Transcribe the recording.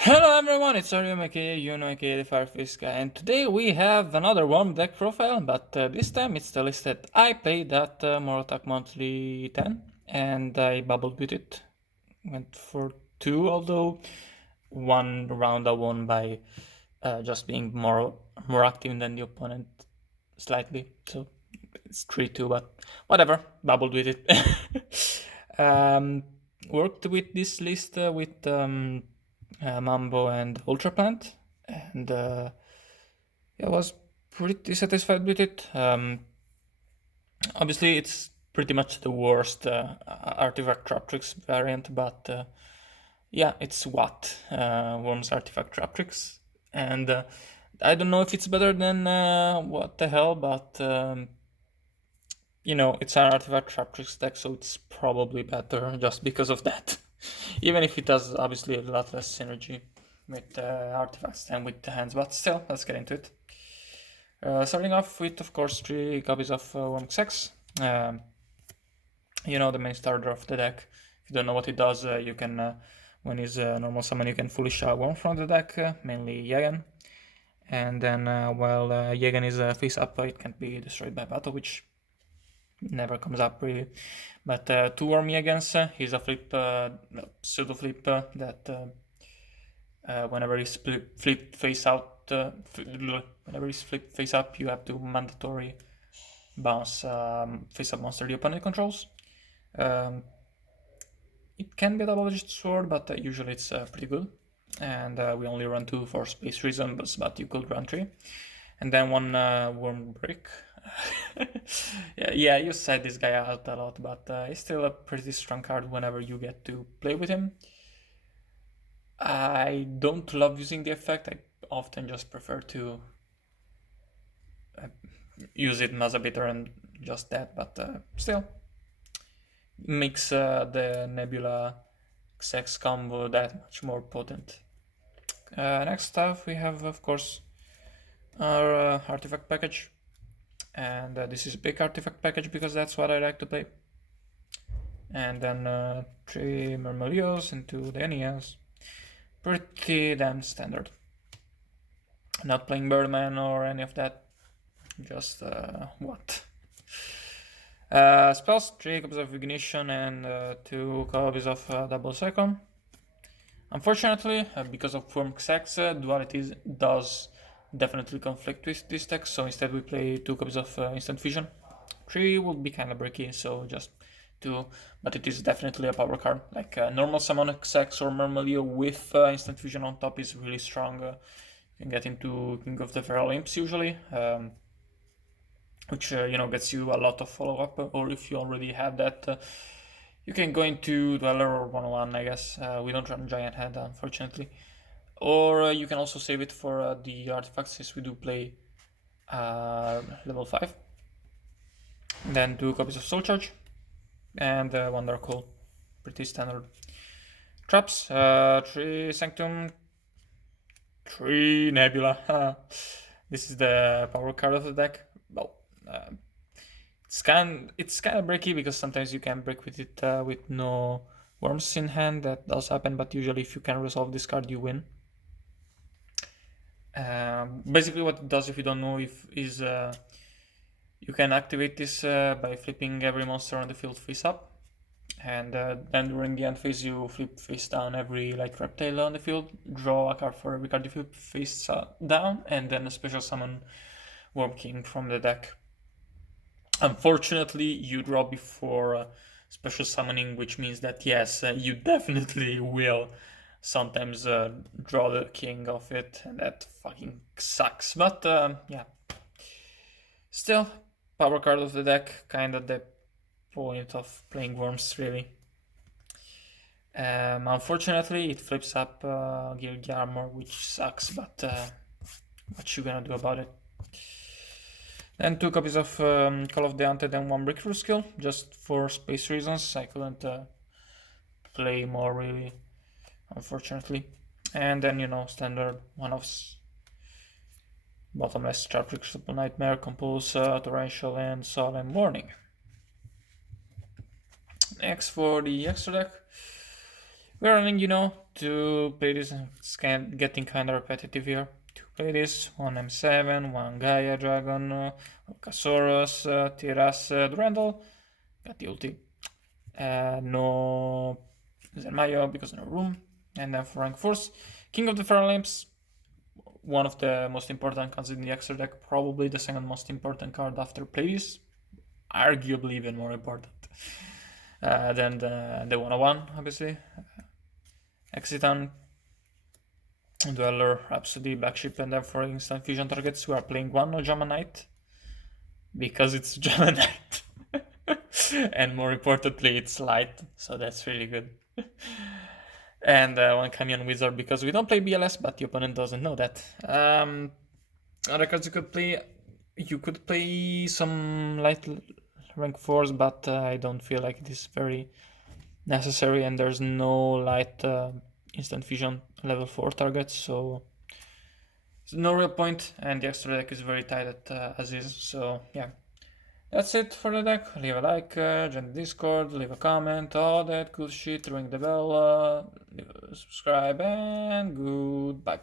Hello everyone, it's Arium aka Yuno aka the Firefish guy, and today we have another warm deck profile, but this time it's the list that I played at Mortal Attack Monthly 10, and I bubbled with it. Went for two, although one round I won by just being more active than the opponent slightly, so it's 3-2, but whatever, bubbled with it. um, Worked with this list with Mambo and Ultra Plant, and I was pretty satisfied with it. Obviously, it's pretty much the worst artifact Traptrix variant, but yeah, it's what Worm's artifact Traptrix, and I don't know if it's better than what the hell, but it's an artifact Traptrix deck, so it's probably better just because of that. Even if it has obviously a lot less synergy with artifacts than with the hands, but still, let's get into it. Starting off with, of course, 3 copies of Wormx. The main starter of the deck. If you don't know what it does, you can, when he's normal summon, you can foolish Worm from the deck, mainly Yagan. And then while Yagan is face up, it can't be destroyed by battle, which never comes up really. But 2 Worm Yagans, he's a flip, pseudo flip that whenever he's flipped face out, whenever he's flipped face up, you have to mandatory bounce face up monster the opponent controls. It can be a double-edged sword, but usually it's pretty good. And we only run 2 for space reasons, but you could run 3. And then 1 Worm Brick. Yeah, you said this guy out a lot, but he's still a pretty strong card whenever you get to play with him. I don't love using the effect. I often just prefer to use it as a bitter and just that, but still makes the Nebula XX combo that much more potent. Next up we have, of course, our artifact package, and this is a big artifact package because that's what I like to play. And then 3 Murmurios into the NES. Pretty damn standard. Not playing Birdman or any of that. Just what? Spells, 3 copies of Ignition and 2 copies of Double Second. Unfortunately, because of Wormx, Duality does definitely conflict with this deck, so instead we play 2 copies of Instant Fusion. 3 would be kind of bricky, so just 2, but it is definitely a power card. Like normal summon XX or Murmulio with Instant Fusion on top is really strong. You can get into King of the Feral Imps usually, which gets you a lot of follow-up, or if you already have that, you can go into Dweller or 101, I guess. We don't run Giant Hand, unfortunately. Or you can also save it for the artifacts, since we do play level 5. Then 2 copies of Soul Charge, and 1 Dark Hole. Pretty standard. Traps, 3 Sanctum, 3 Nebula. This is the power card of the deck. Well, it's kind of breaky because sometimes you can break with it with no worms in hand. That does happen, but usually if you can resolve this card, you win. Basically, what it does, if you don't know, is you can activate this by flipping every monster on the field face up, and then during the end phase you flip face down every light reptile on the field, draw a card for every card you flip face down, and then a special summon Worm King from the deck. Unfortunately, you draw before special summoning, which means that yes, you definitely will sometimes draw the king of it, and that fucking sucks. But yeah, still, power card of the deck, kind of the point of playing Worms, really. Unfortunately, it flips up Gilgi Armor, which sucks, but what you gonna do about it? Then 2 copies of Call of the Undead and 1 Breakthrough skill, just for space reasons. I couldn't play more, really, unfortunately. And then, standard one-offs. Bottomless Traptrix, Triple Nightmare, Compulse, Torrential, and Solemn Warning. Next, for the extra deck, We're running, you know, to play this, and it's getting kind of repetitive here. To play this, one M7, one Gaia Dragon, Casaurus, Tiras, Durandal, got the ulti. No Zermayo because no room. And then for rank 4s, King of the Fire Lamps, one of the most important cards in the extra deck, probably the second most important card after Plays, arguably even more important than the 101, obviously. Exitan, Dweller, Rhapsody, Black Sheep, and then for instant fusion targets, we are playing one Ojama Knight because it's Ojama Knight. And more importantly, it's light, so that's really good. And one Camion Wizard because we don't play BLS, but the opponent doesn't know that. Other cards you could play some light rank 4s, but I don't feel like it is very necessary, and there's no light instant fusion level 4 targets, so there's no real point, and the extra deck is very tight as is, so yeah. That's it for the deck. Leave a like, join the Discord, leave a comment, all that good shit, ring the bell, subscribe, and goodbye.